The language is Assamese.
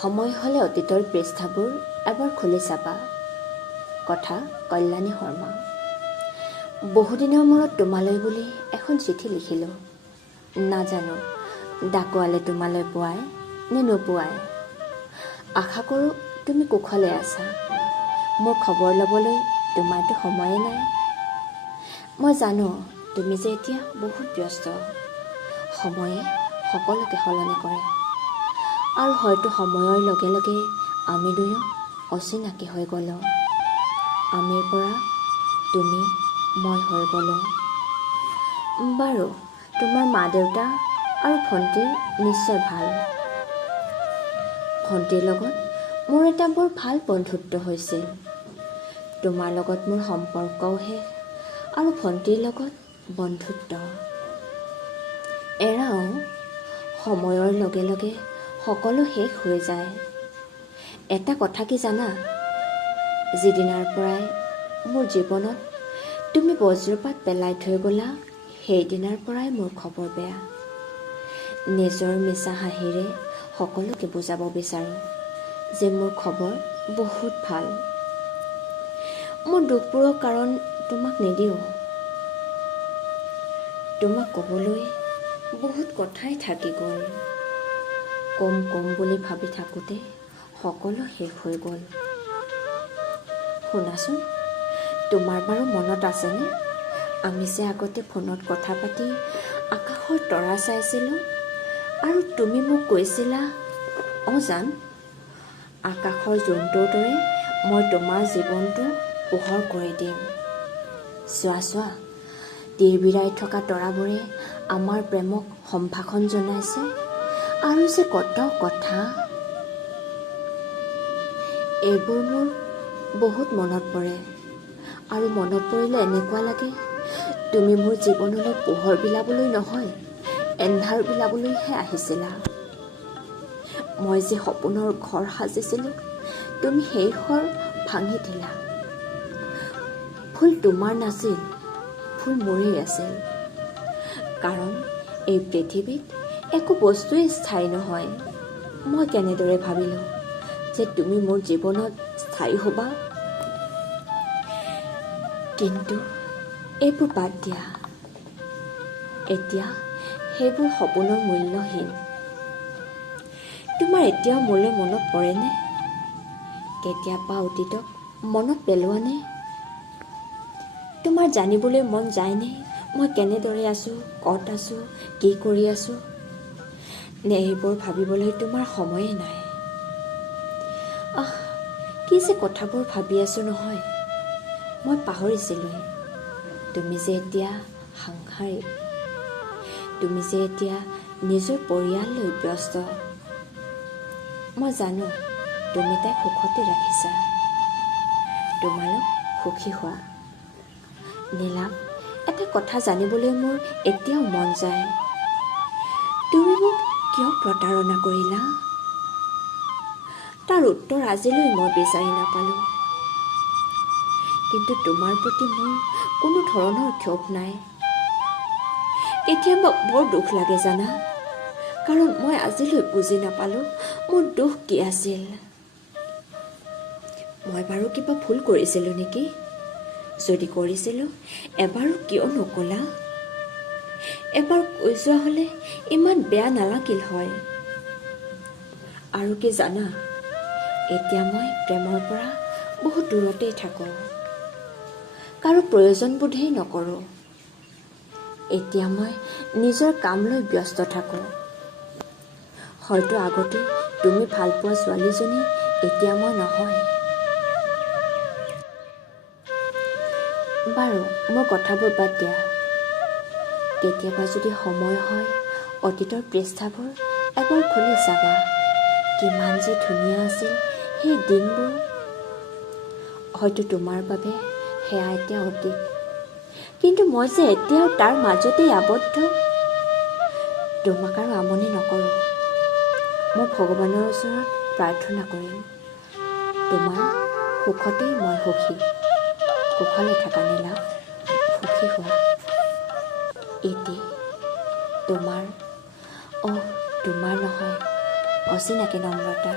সময় হ'লে অতীতৰ পৃষ্ঠাবোৰ এবাৰ খুলি চাবা। কথা কল্যাণী শৰ্মা। বহুদিনৰ মূৰত তোমালৈ বুলি এখন চিঠি লিখিলোঁ। নাজানো ডাকুৱালে তোমালৈ পোৱাই নে নোপোৱাই। আশা কৰোঁ তুমি কুশলে আছা। মোৰ খবৰ ল'বলৈ তোমাৰতো সময়ে নাই। মই জানো তুমি যে এতিয়া বহুত ব্যস্ত। সময়ে সকলোকে সলনি কৰে আৰু হয়তো সময়ৰ লগে লগে আমি দুয়ো অচিনাকি হৈ গ'লোঁ। আমিৰ পৰা তুমি মই হৈ গ'লোঁ। বাৰু তোমাৰ মা দেউতা আৰু ভণ্টিৰ নিশ্চয় ভাল। ভণ্টিৰ লগত মোৰ এটা বৰ ভাল বন্ধুত্ব হৈছিল। তোমাৰ লগত মোৰ সম্পৰ্কও শেষ আৰু ভণ্টিৰ লগত বন্ধুত্ব। এৰাও সময়ৰ লগে লগে সকলো শেষ হৈ যায়। এটা কথা কি জানা, যিদিনাৰ পৰাই মোৰ জীৱনত তুমি বজ্ৰপাত পেলাই থৈ গ'লা, সেইদিনাৰ পৰাই মোৰ খবৰ বেয়া। নিজৰ মিছা হাঁহিৰে সকলোকে বুজাব বিচাৰোঁ যে মোৰ খবৰ বহুত ভাল। মোৰ দুখবোৰৰ কাৰণ তোমাক নিদিওঁ। তোমাক ক'বলৈ বহুত কথাই থাকি গ'ল। কম বুলি ভাবি থাকোঁতে সকলো শেষ হৈ গ'ল। শুনাচোন, তোমাৰ বাৰু মনত আছেনে, আমি যে আগতে ফোনত কথা পাতি আকাশৰ তৰা চাইছিলোঁ আৰু তুমি মোক কৈছিলা, জান আকাশৰ জোনটোৰ দৰে মই তোমাৰ জীৱনটো পোহৰ কৰি দিম। চোৱা তিৰবিৰাই থকা তৰাবোৰে আমাৰ প্ৰেমক সম্ভাষণ জনাইছে। আৰু যে কত কথা। এইবোৰ মোৰ বহুত মনত পৰে আৰু মনত পৰিলে এনেকুৱা লাগে তুমি মোৰ জীৱনলৈ পোহৰ বিলাবলৈ নহয়, এন্ধাৰ বিলাবলৈহে আহিছিলা। মই যে সপোনৰ ঘৰ সাজিছিলোঁ, তুমি সেই ঘৰ ভাঙি দিলা। ভুল তোমাৰ নাছিল, ভুল মোৰেই আছিল। কাৰণ এই পৃথিৱীত একো বস্তুৱেই স্থায়ী নহয়। মই কেনেদৰে ভাবিলোঁ যে তুমি মোৰ জীৱনত স্থায়ী হ'বা। কিন্তু এইবোৰ বাদ দিয়া। এতিয়া সেইবোৰ সপোনৰ মূল্যহীন। তোমাৰ এতিয়াও মোলৈ মনত পৰেনে? কেতিয়াবা অতীতক মনত পেলোৱানে? তোমাৰ জানিবলৈ মন যায়নে মই কেনেদৰে আছোঁ, ক'ত আছোঁ, কি কৰি আছোঁ? নে এইবোৰ ভাবিবলৈ তোমাৰ সময়ে নাই? কি যে কথাবোৰ ভাবি আছোঁ নহয়, মই পাহৰিছিলোঁৱে। তুমি যে এতিয়া সাংসাৰিক। তুমি যে এতিয়া নিজৰ পৰিয়াল লৈ ব্যস্ত। মই জানো তুমি তাইক সুখতে ৰাখিছা। তোমালোক সুখী হোৱা। নীলা, এটা কথা জানিবলৈ মোৰ এতিয়াও মন যায়। তুমি মোক কিয় প্ৰতাৰণা কৰিলা? তাৰ উত্তৰ আজিলৈ মই বিচাৰি নাপালোঁ। কিন্তু তোমাৰ প্ৰতি মোৰ কোনো ধৰণৰ ক্ষোভ নাই। কেতিয়াবা বৰ দুখ লাগে জানা, কাৰণ মই আজিলৈ বুজি নাপালোঁ মোৰ দুখ কি আছিল। মই বাৰু কিবা ভুল কৰিছিলোঁ নেকি? যদি কৰিছিলোঁ, এবাৰো কিয় নকলা? এবাৰ কৈ যোৱা হ'লে ইমান বেয়া নালাগিল হয়। আৰু কি জানা, এতিয়া মই প্ৰেমৰ পৰা বহুত দূৰতেই থাকোঁ। কাৰো প্ৰয়োজন বোধেই নকৰোঁ। এতিয়া মই নিজৰ কাম লৈ ব্যস্ত থাকোঁ। হয়তো আগতে তুমি ভাল পোৱা ছোৱালীজনী এতিয়া মই নহয়। বাৰু মোৰ কথাবোৰ বাদ দিয়া। কেতিয়াবা যদি সময় হয়, অতীতৰ পৃষ্ঠাবোৰ এবাৰ খুলি চাবা। কিমান যে ধুনীয়া আছিল সেই দিনবোৰ। হয়তো তোমাৰ বাবে সেয়া এতিয়া অতীত, কিন্তু মই যে এতিয়াও তাৰ মাজতেই আবদ্ধ। তোমাক আৰু আমনি নকৰোঁ। মই ভগৱানৰ ওচৰত প্ৰাৰ্থনা কৰিম, তোমাৰ সুখতেই মই সুখী। কুশলে থাকা নীলা, সুখী হোৱা। এটি তোমাৰ, তোমাৰ নহয়, অচিনাকি নম্ৰতা।